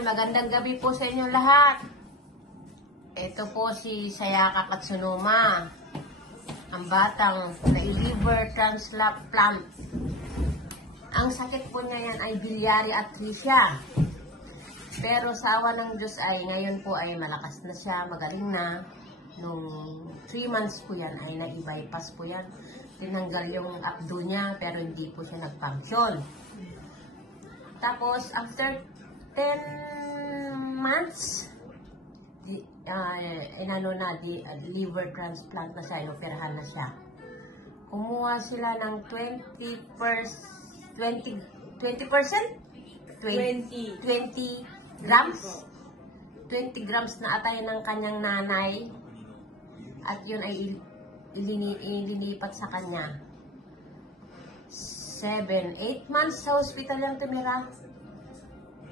Ayan, magandang gabi po sa inyo lahat. Ito po si Sayaka Katsunuma, ang batang na-liver transplant. Ang sakit po niya yan ay biliary atresia. Pero sa awa ng Diyos ay ngayon po ay malakas na siya, magaling na. Nung 3 months po yan ay nag-bypass po yan. Tinanggal yung abdo niya pero hindi po siya nag-function. Tapos after 10 months, liver transplant na siya, inoperahan na siya. Kumuha sila ng 20 grams. 20 grams na atay ng kanyang nanay. At yun ay ilinipat sa kanya. 7-8 months sa hospital yung tumira.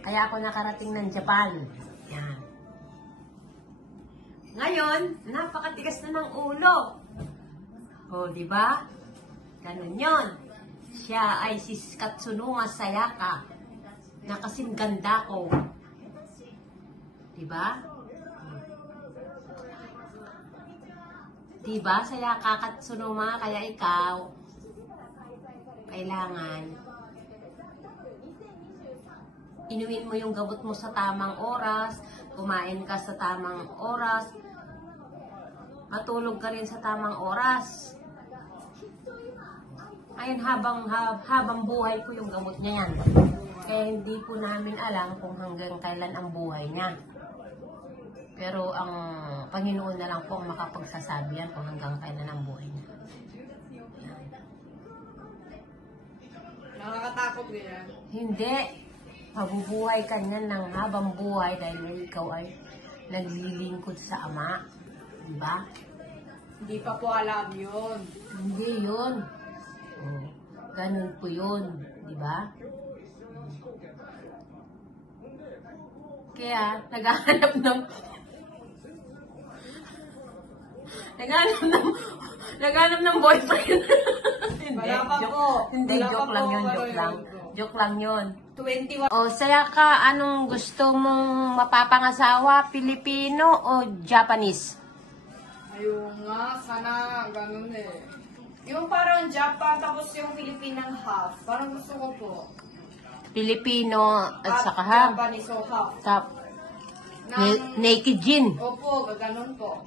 Kaya ako nakarating ng Japan. Yan. Ngayon, napakatigas na ng ulo. O, di ba? Ganun yun. Siya ay si Katsunuma Sayaka. Na kasing ganda ko. Di ba? Di ba, Sayaka Katsunuma? Kaya ikaw, kailangan inumin mo yung gamot mo sa tamang oras, kumain ka sa tamang oras, matulog ka rin sa tamang oras. Ayun, habang buhay po yung gamot niya yan. Kaya hindi po namin alam kung hanggang kailan ang buhay niya. Pero ang Panginoon na lang po ang makapagsasabi yan kung hanggang kailan ang buhay niya. Nakakatakot ganyan? Hindi. Mabubuhay ka niyan ng habang buhay dahil ikaw ay naglilingkod sa Ama. Diba? Hindi pa po alam yun. Hindi yun. Oh, ganun po yun. Diba? Kaya, naghahanap ng boyfriend. Hindi, Wala pa po. Hindi, Wala joke pa lang po, yun, wala joke lang. yun. Joke lang yun. 21. O, Sayaka, anong gusto mong mapapangasawa? Pilipino o Japanese? Ayun nga, sana ganun eh. Yung parang Japan tapos yung Filipinang half. Parang gusto ko po. Pilipino at saka ha? Japanese o half. Tap. Nang, Naked Jin. opo, ganun po.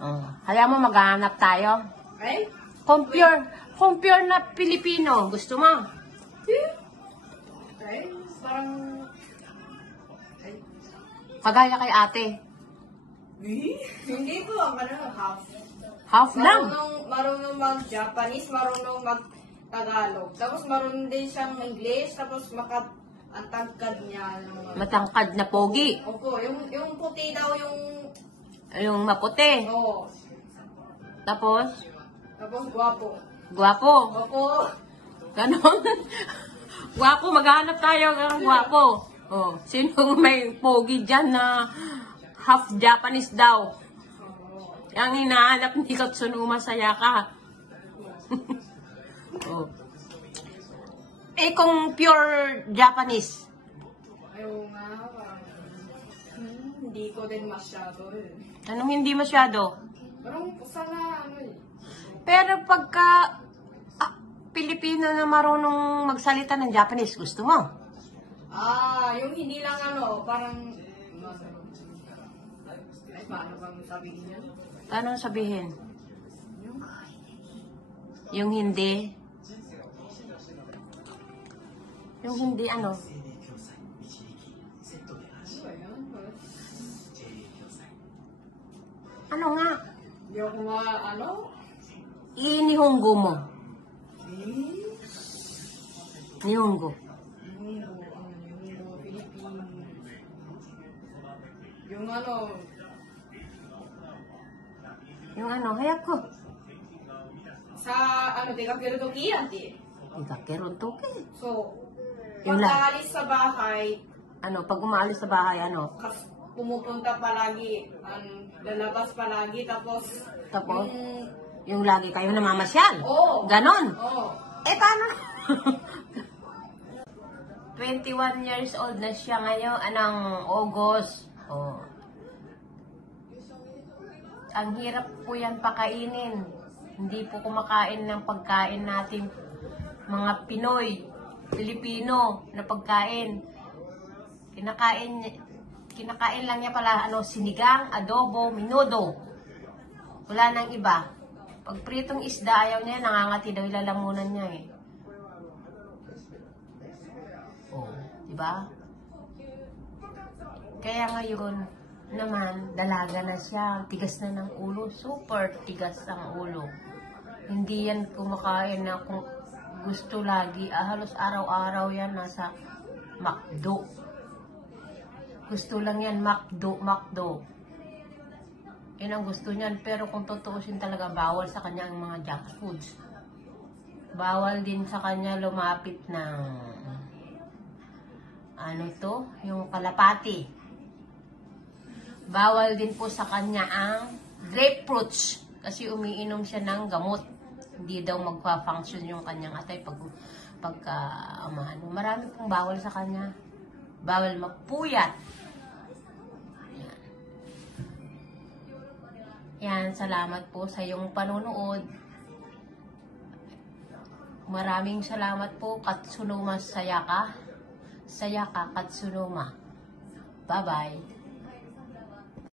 Oh. Kaya mo maghahanap tayo? Ay? Kung pure na Pilipino, gusto mo? Ay? Parang... Ay? Kagaya kay ate. Hindi po, ano, half. Half lang. Marunong mag-Japanese, marunong mag-Tagalog. Tapos marunong din siyang English, tapos ang tangkad niya. Matangkad na pogi. Opo, yung puti daw yung... Yung maputi. Oo. Tapos, Tapos gwapo. gwapo. Opo. Ganon. Gwapo, maghanap tayo ng gwapo. Oh, sinong may pogi dyan na half Japanese daw? Ang hinahanap ni Katsunuma Sayaka. Oh. Eh, kung pure Japanese? Ayaw nga, parang... hindi ko din masyado eh. Anong hindi masyado? Parang sana ano eh. Pero pagka Pilipino na marunong magsalita ng Japanese, gusto mo? Yung hindi lang ano, parang... Ay, paano bang sabihin yan? Anong sabihin? Yung hindi? Yung hindi ano? Ano nga? Hindi ako ano? Inihonggo mo. Nihonggo. Yung ano, Yung ano, hayap ko. sa ano, dikakiru toki yan di. Ikakeron to ke. So, Yung pag lang. aalis sa bahay, Ano, pag umaalis sa bahay, ano? pumupunta palagi, lalabas palagi, tapos, Tapos? yung, Yung lagi kayo namamasyal. Oo. Ganon. oh, Eh, paano? 21 years old na siya ngayon, anong August. Oh. Ang hirap po yan pakainin. Hindi po kumakain ng pagkain natin, mga Pinoy, Pilipino na pagkain. Kinakain lang niya pala, sinigang, adobo, minudo. Wala nang iba. Pag pritong isda, ayaw niya, nangangati daw, ilalamunan niya eh. Oh, diba? Kaya ngayon naman, dalaga na siya, tigas na ng ulo, super tigas ang ulo. Hindi yan kumakain na kung gusto lagi, halos araw-araw yan nasa McDo. Gusto lang yan, McDo. Yan ang gusto niyan, pero kung tutuusin talaga, bawal sa kanya ang mga junk foods. Bawal din sa kanya lumapit ng yung kalapati. Bawal din po sa kanya ang grapefruits kasi umiinom siya ng gamot. Hindi daw magpa-function yung kanyang atay marami pong bawal sa kanya. Bawal magpuyat. Yan, salamat po sa iyong panonood. Maraming salamat po, Katsunoma Sayaka. Sayaka Katsunoma. Bye-bye.